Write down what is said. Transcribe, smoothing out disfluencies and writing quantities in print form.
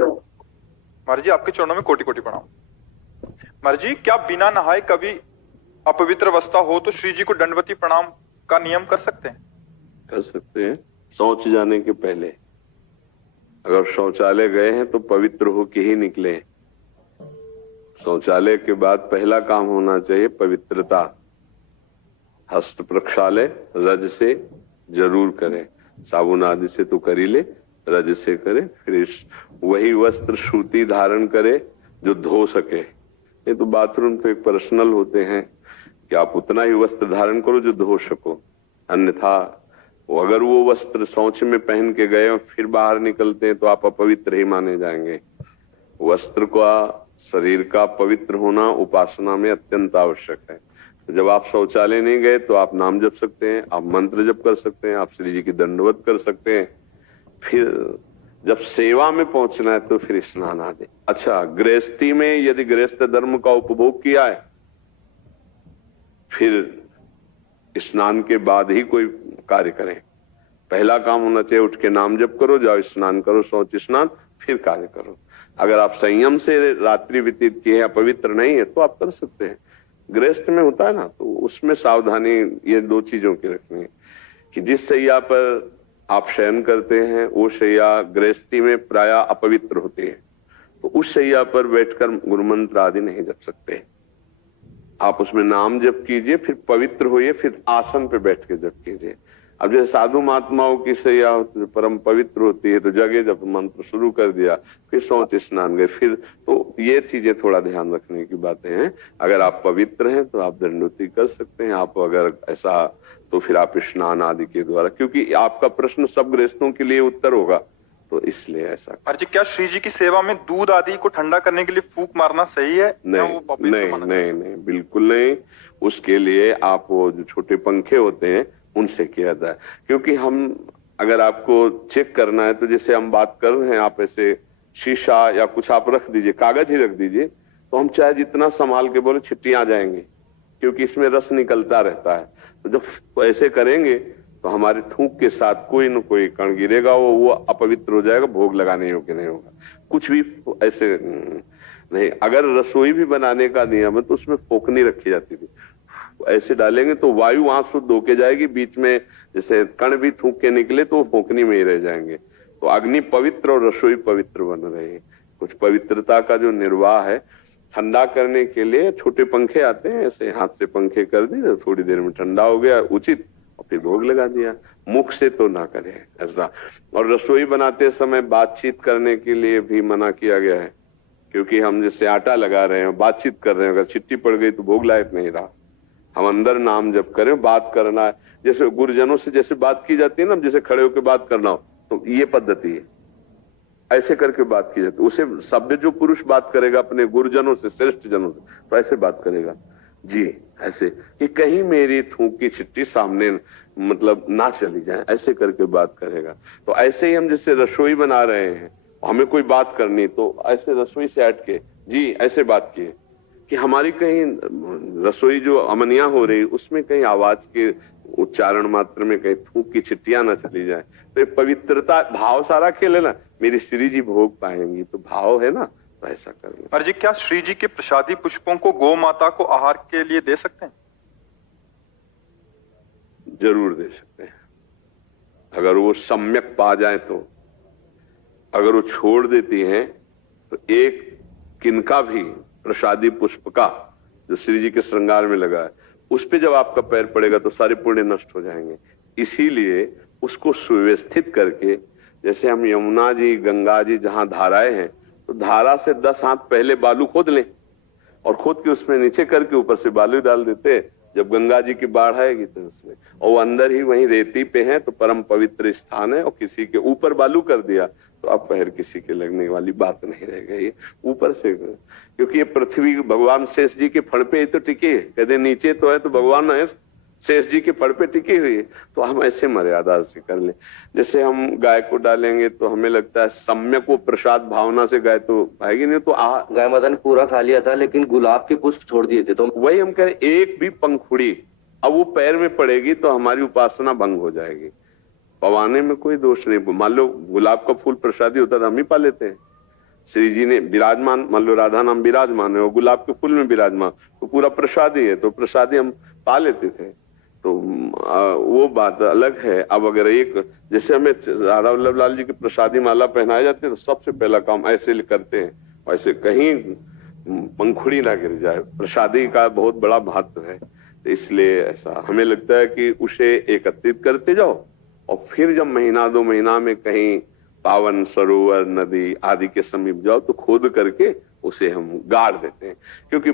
महाराज जी आपके चरणों में कोटि कोटि प्रणाम। महाराज जी क्या बिना नहाए कभी अपवित्र अवस्था हो तो श्री जी को दंडवती प्रणाम का नियम कर सकते हैं? कर सकते हैं। शौच जाने के पहले अगर शौचालय गए हैं तो पवित्र हो के ही निकले। शौचालय के बाद पहला काम होना चाहिए पवित्रता। हस्त प्रक्षालय रज से जरूर करें, साबुन आदि से तो कर ही ले, रज से करे। फिर वही वस्त्र सूती धारण करे जो धो सके। ये तो बाथरूम तो एक पर्सनल होते हैं कि आप उतना ही वस्त्र धारण करो जो धो सको, अन्यथा अगर वो वस्त्र शौच में पहन के गए और फिर बाहर निकलते हैं तो आप अपवित्र ही माने जाएंगे। वस्त्र का, शरीर का पवित्र होना उपासना में अत्यंत आवश्यक है। तो जब आप शौचालय नहीं गए तो आप नाम जप सकते हैं, आप मंत्र जप कर सकते हैं, आप श्री जी की दंडवत कर सकते हैं। फिर जब सेवा में पहुंचना है तो फिर स्नान आदि। अच्छा, गृहस्थी में यदि गृहस्थ धर्म का उपभोग किया है फिर स्नान के बाद ही कोई कार्य करें। पहला काम होना चाहिए उठ के नाम जप करो, जाओ स्नान करो, शौच स्नान, फिर कार्य करो। अगर आप संयम से रात्रि व्यतीत किए हैं, पवित्र नहीं है, तो आप कर सकते हैं। गृहस्थ में होता है ना, तो उसमें सावधानी ये दो चीजों की रखनी है कि जिस शैया पर आप शयन करते हैं वो शैया गृहस्थी में प्राय अपवित्र होती है, तो उस शैया पर बैठकर गुरुमंत्र आदि नहीं जप सकते। आप उसमें नाम जप कीजिए, फिर पवित्र होइए, फिर आसन पे बैठ के जप कीजिए। अब जैसे साधु महात्माओं की शैया परम पवित्र होती है तो जगह जब मंत्र शुरू कर दिया, फिर शौच स्नान गए, फिर तो ये चीजें थोड़ा ध्यान रखने की बातें हैं। अगर आप पवित्र हैं तो आप दंडवती कर सकते हैं। आप अगर ऐसा तो फिर आप स्नान आदि के द्वारा, क्योंकि आपका प्रश्न सब गृहस्थों के लिए उत्तर होगा, तो इसलिए ऐसा। महाराज जी क्या श्री जी की सेवा में दूध आदि को ठंडा करने के लिए फूंक मारना सही है? नहीं नहीं नहीं नहीं, बिल्कुल नहीं। उसके लिए आप वो जो छोटे पंखे होते हैं उनसे किया जाए, क्योंकि हम अगर आपको चेक करना है तो जैसे हम बात कर रहे हैं, आप ऐसे शीशा या कुछ आप रख दीजिए, कागज ही रख दीजिए, तो हम चाहे जितना संभाल के बोले छिट्टियां आ जाएंगी, क्योंकि इसमें रस निकलता रहता है। तो जब ऐसे करेंगे तो हमारे थूक के साथ कोई न कोई कण गिरेगा, वो अपवित्र हो जाएगा, भोग लगाने योग्य नहीं होगा। कुछ भी ऐसे नहीं। अगर रसोई भी बनाने का नियम है तो उसमें फोकनी रखी जाती थी, ऐसे डालेंगे तो वायु वहां शुद्ध होके जाएगी, बीच में जैसे कण भी थूक के निकले तो वो फोकनी में ही रह जाएंगे। तो अग्नि पवित्र और रसोई पवित्र बन रही है। कुछ पवित्रता का जो निर्वाह है, ठंडा करने के लिए छोटे पंखे आते हैं, ऐसे हाथ से पंखे कर दिए, थोड़ी देर में ठंडा हो गया उचित, और फिर भोग लगा दिया। मुख से तो ना करें ऐसा। और रसोई बनाते समय बातचीत करने के लिए भी मना किया गया है, क्योंकि हम जैसे आटा लगा रहे हैं, बातचीत कर रहे हैं, अगर चिट्टी पड़ गई तो भोग लायक नहीं रहा। हम अंदर नाम जप करें, बात करना है, जैसे गुरुजनों से जैसे बात की जाती है ना, जैसे खड़े होकर बात करना हो, तो ये पद्धति है, ऐसे करके बात की जाती है। उसे सभ्य जो पुरुष बात करेगा अपने गुरुजनों से, श्रेष्ठ जनों से, तो ऐसे बात करेगा जी, ऐसे कि कहीं मेरी थूक की चिट्ठी सामने मतलब ना चली जाए, ऐसे करके बात करेगा। तो ऐसे ही हम जैसे रसोई बना रहे हैं, हमें कोई बात करनी तो ऐसे रसोई से हट के जी ऐसे बात किए, कि हमारी कहीं रसोई जो अमनिया हो रही उसमें कहीं आवाज के उच्चारण मात्र में कहीं थूक की चिट्ठियां ना चली जाए। तो पवित्रता भाव सारा खेल है ना, मेरी श्री जी भोग पाएंगी, तो भाव है ना, तो ऐसा कर ले। महाराज जी क्या श्री जी के प्रसादी पुष्पों को गौ माता को आहार के लिए दे सकते हैं? जरूर दे सकते हैं, अगर वो सम्यक पा जाए तो। अगर वो छोड़ देती हैं तो एक किनका भी प्रसादी पुष्प का जो श्री जी के श्रृंगार में लगा है, उस पे जब आपका पैर पड़ेगा तो सारे पुण्य नष्ट हो जाएंगे। इसीलिए उसको सुव्यवस्थित करके, जैसे हम यमुना जी, गंगा जी जहां धाराएं हैं, तो धारा से 10 हाथ पहले बालू खोद लें और खोद के उसमें नीचे करके ऊपर से बालू डाल देते। जब गंगा जी की बाढ़ आएगी तो उसमें, और वो अंदर ही वहीं रेती पे है तो परम पवित्र स्थान है, और किसी के ऊपर बालू कर दिया तो अब पैर किसी के लगने वाली बात नहीं रह गई ऊपर से, क्योंकि ये पृथ्वी भगवान शेष जी के फड़ पे ही तो टिकी है। कहते नीचे तो है तो भगवान है, शेष जी के फड़ पे टिकी हुई है। तो हम ऐसे मर्यादा से कर ले। जैसे हम गाय को डालेंगे तो हमें लगता है सम्यक वो प्रसाद भावना से गाय तो आएगी नहीं, तो गाय माता ने पूरा खा लिया था, लेकिन गुलाब के पुष्प छोड़ दिए थे। तो वही हम कह रहे, एक भी पंखुड़ी अब वो पैर में पड़ेगी तो हमारी उपासना भंग हो जाएगी। पवाने में कोई दोष नहीं। मान लो गुलाब का फूल प्रसादी होता था, हम ही पा लेते हैं, श्री जी ने विराजमान, मान लो राधा नाम विराजमान है और गुलाब के फूल में विराजमान, तो पूरा प्रसादी है, तो प्रसादी हम पा लेते थे। तो वो बात अलग है। अब अगर एक जैसे हमें राधा वल्लभ लाल जी की प्रसादी माला पहनाए जाते हैं तो सबसे पहला काम ऐसे करते हैं, वैसे कहीं पंखुड़ी ना गिर जाए। प्रसादी का बहुत बड़ा महत्व है, तो इसलिए ऐसा हमें लगता है कि उसे एकत्रित करते जाओ और फिर जब महीना 2 महीना में कहीं पावन सरोवर नदी आदि के समीप जाओ तो खोद करके उसे हम गाड़ देते हैं, क्योंकि